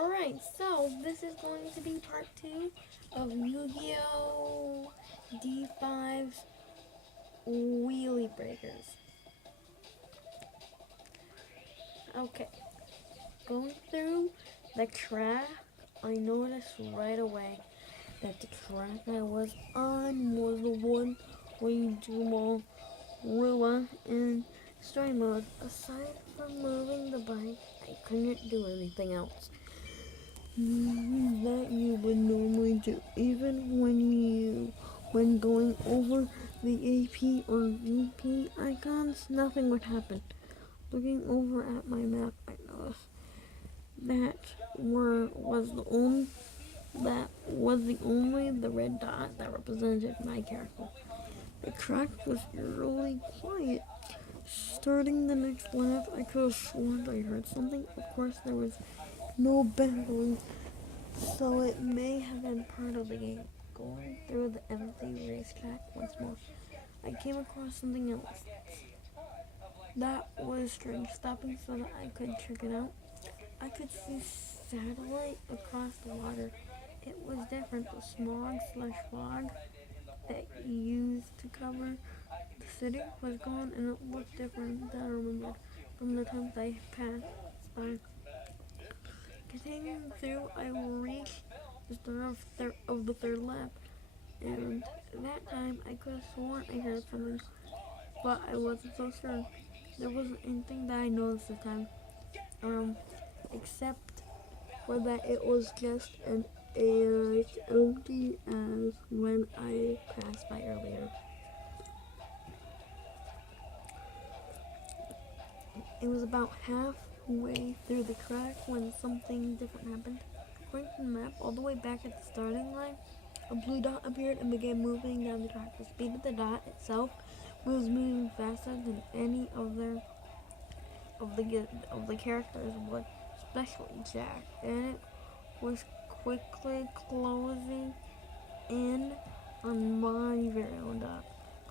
Alright, so this is going to be part 2 of Yu-Gi-Oh! D5's Wheelie Breakers. Okay, going through the track, I noticed right away that the track I was on was the one where you do all Rua in story mode. Aside from moving the bike, I couldn't do anything else that you would normally do. Even when going over the AP or VP icons, nothing would happen. Looking over at my map, I noticed that was the only the red dot that represented my character. The track was eerily quiet. Starting the next lap, I could have sworn I heard something. Of course, there was no battling, so it may have been part of the game. Going through the empty racetrack once more, I came across something else that was strange. Stopping so that I could check it out, I could see satellite across the water. It was different. The smog/fog that you used to cover the city was gone, and it looked different than I remembered from the times I passed by. Continuing through, I reached the start of the third lap, and that time I could have sworn I heard something, but I wasn't so sure. There wasn't anything that I noticed this time, except for that it was just as empty as when I passed by earlier. It was about halfway through the track when something different happened. According to the map, all the way back at the starting line, a blue dot appeared and began moving down the track. The speed of the dot itself was moving faster than any other of the characters would, especially Jack, and it was quickly closing in on my very own dot,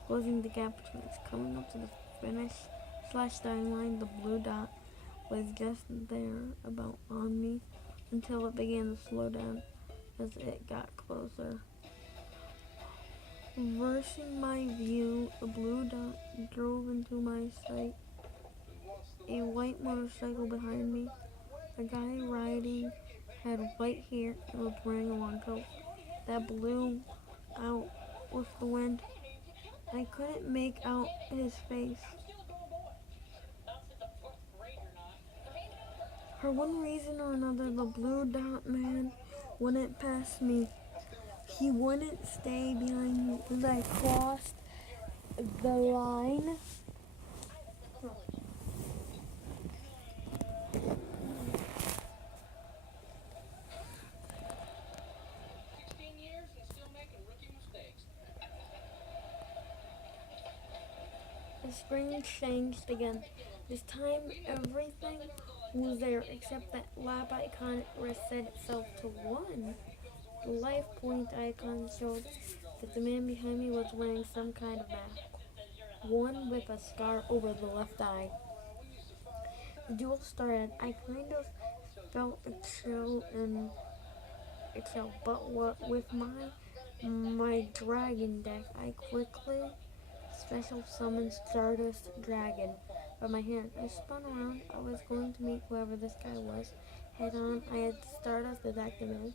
closing the gap between us. Coming up to the finish/starting line, the blue dot was just there about on me until it began to slow down as it got closer. Reversing my view, a blue dot drove into my sight. A white motorcycle behind me. The guy riding had white hair and was wearing a long coat that blew out with the wind. I couldn't make out his face. For one reason or another, the blue dot man wouldn't pass me. He wouldn't stay behind me as I crossed the line. The spring changed again. This time everything was there except that lap icon reset itself to 1. The life point icon showed that the man behind me was wearing some kind of mask, one with a scar over the left eye. The duel started. I kind of felt a chill, but with my dragon deck, I quickly special summoned Stardust Dragon from my hand. I spun around. I was going to meet whoever this guy was head on. I had Stardust attack the man.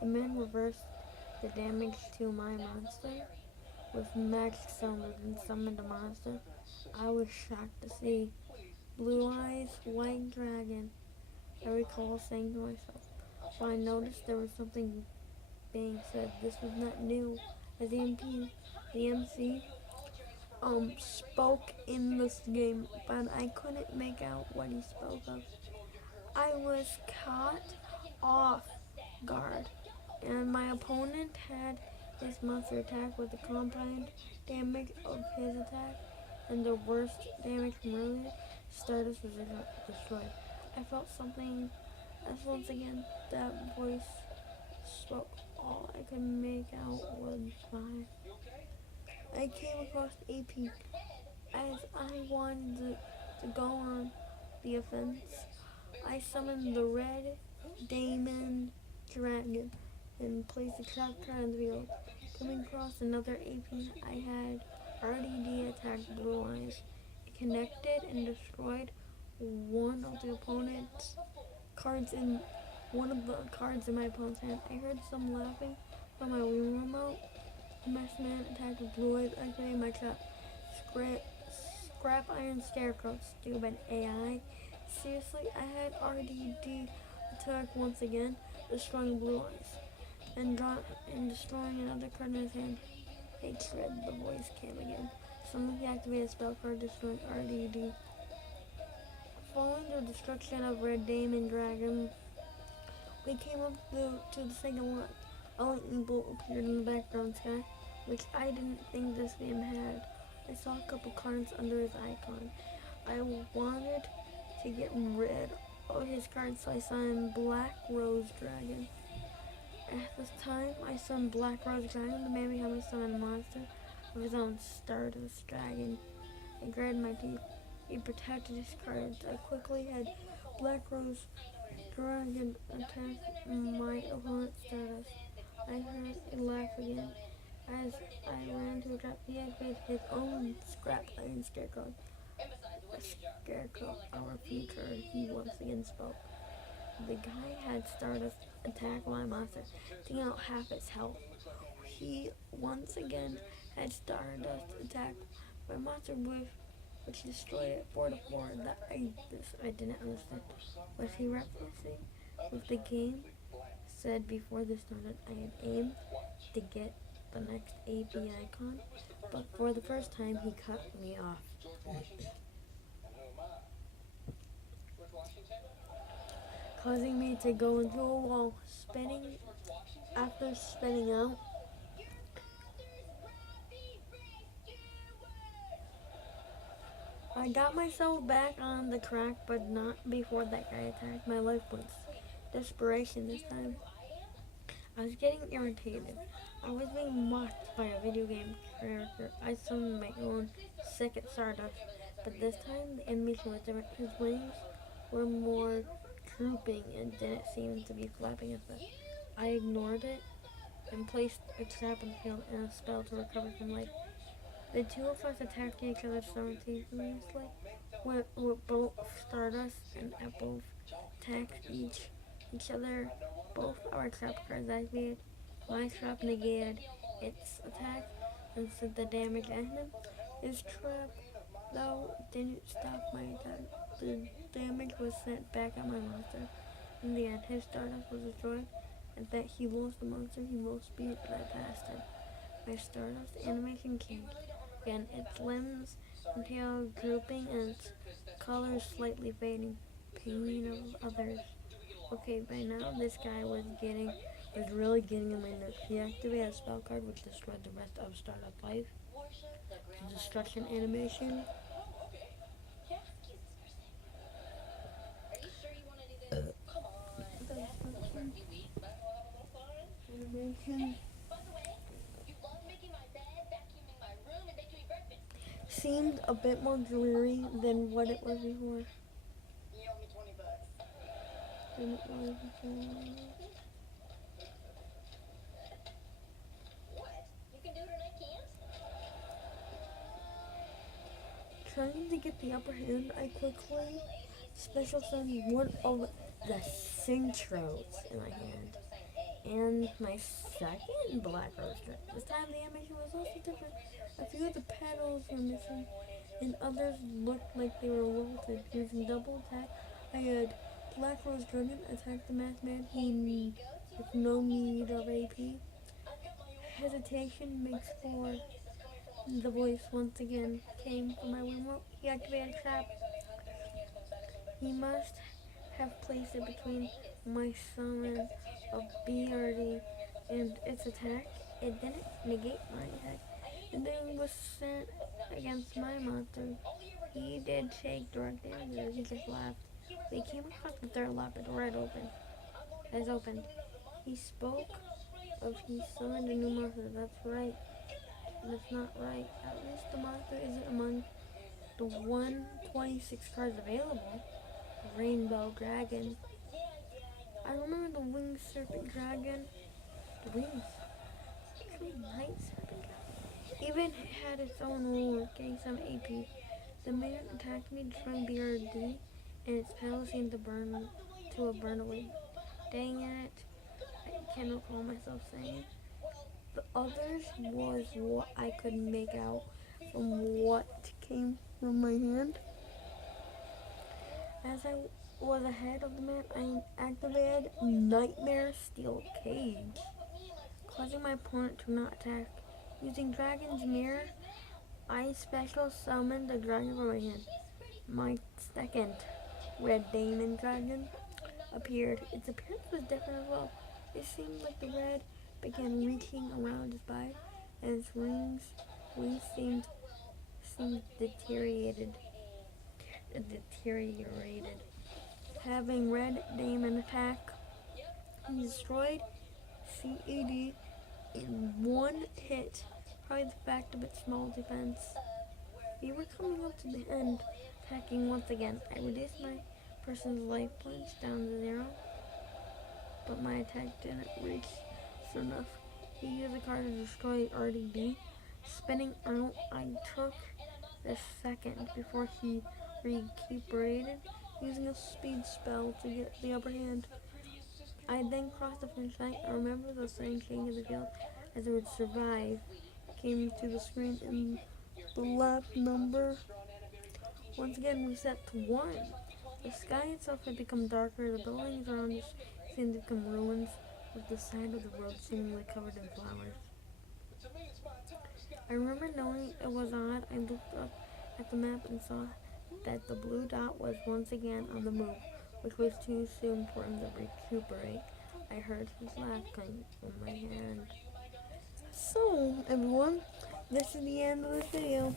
The man reversed the damage to my monster with magic summon and summoned a monster. I was shocked to see Blue Eyes White Dragon. I recall saying to myself, but I noticed there was something being said. This was not new, as the MC spoke in this game, but I couldn't make out what he spoke of. I was caught off guard, and my opponent had his monster attack with the compound damage of his attack and the worst damage from earlier. Stardust was destroyed. I felt something as once again that voice spoke. All I could make out was mine. I came across AP as I wanted to go on the offense. I summoned the red Damon Dragon and placed a trap card on the field. Coming across another AP, I had RDD attack Blue Eyes. It connected and destroyed one of the opponent's cards in one of the cards in my opponent's hand. I heard some laughing from my Wii remote. The Masked Man attacked with Blue Eyes, activating my trap. Scrap Iron Scarecrow, stupid AI. Seriously, I had RDD attack once again, destroying Blue Eyes, and destroying another card in his hand. Hatred, the voice came again. Suddenly he activated a spell card, destroying RDD. Following the destruction of Red Damon Dragon, we came up to the second lot. A lightning bolt appeared in the background sky, which I didn't think this game had. I saw a couple cards under his icon. I wanted to get rid of his cards, so I summoned Black Rose Dragon. At this time, I summoned Black Rose Dragon. The man behind me summoned a monster of his own, Stardust Dragon. I gritted my teeth. He protected his cards. I quickly had Black Rose Dragon attack my opponent Stardust. I heard a laugh again. As I ran to a trap, he activated his own Scrap Iron Scarecrow. A Scarecrow, our future, he once again spoke. The guy had Stardust attack my monster, taking out half its health. He once again had Stardust attack my monster which destroyed it 4-4. That I didn't understand. Was he referencing with the game? Said before this started, I had aimed to get the next AP icon, but for the first time he cut me off, causing me to go into a wall. After spinning out, I got myself back on the track, but not before that guy attacked my life points. Desperation this time. I was getting irritated. I was being mocked by a video game character. I summoned my own second Stardust, but this time the animation was different. His wings were more drooping and didn't seem to be flapping as such. I ignored it and placed a trap in the field and a spell to recover from life. The two of us attacked each other simultaneously with both Stardust and Apple attacked each other. Both our trap cards activated. My trap negated its attack and sent the damage at him. His trap, though, didn't stop my attack. The damage was sent back at my monster. In the end, his Stardust was destroyed, and that he lost the monster, he lost speed, and I passed him. My Stardust animation changed. Again, its limbs and tail drooping and its colors slightly fading. Pain of others. Okay, by now this guy was really getting on my nerves. He activated a spell card which destroyed the rest of Stardust life. The destruction animation. Seemed a bit more dreary than what it was before. Trying to get the upper hand, I quickly special summoned one of the Centros in my hand. And my second Black Rose Dragon. This time the animation was also different. A few of the petals were missing, and others looked like they were wilted. Using double attack, I had Black Rose Dragon attack the Masked Man with no need of AP. Hesitation makes for the voice once again came from my remote. He activated a trap. He must have placed it between my summon of BRD and its attack. It didn't negate my attack. And then it was sent against my monster. He did take direct damage. He just laughed. We came across the third lap and the door has opened. He spoke of he summoned a new monster. That's right. That's not right. At least the monster isn't among the 126 cards available. Rainbow Dragon. I remember the winged serpent dragon. The wings. Actually, night serpent dragon. Even had its own ruler, getting some AP. The moon attacked me, destroying BRD, and its petals seemed to burn away. Dang it, I can't recall myself saying. The others was what I could make out from what came from my hand. As I was ahead of the map, I activated Nightmare Steel Cage, causing my opponent to not attack. Using Dragon's Mirror, I special summoned the dragon from my hand. My second red demon dragon appeared. Its appearance was different as well. It seemed like the red began reaching around its body, and its wings seemed deteriorated. Having red demon attack, he destroyed CAD in one hit, probably the fact of its small defense. We were coming up to the end, attacking once again. I reduced my person's life points down to 0, but my attack didn't reach soon enough. He used a card to destroy RDD. Spinning out, I took the second before he recuperated, using a speed spell to get the upper hand. I then crossed the finish line. I remember the sign king of the field as it would survive came to the screen, and the lap number once again reset to 1. The sky itself had become darker. The buildings around us seemed to become ruins, with the side of the road seemingly covered in flowers. I remember knowing it was odd. I looked up at the map and saw that the blue dot was once again on the move, which was too soon for him to recuperate. I heard his laugh coming from my hand. So, everyone, this is the end of this video.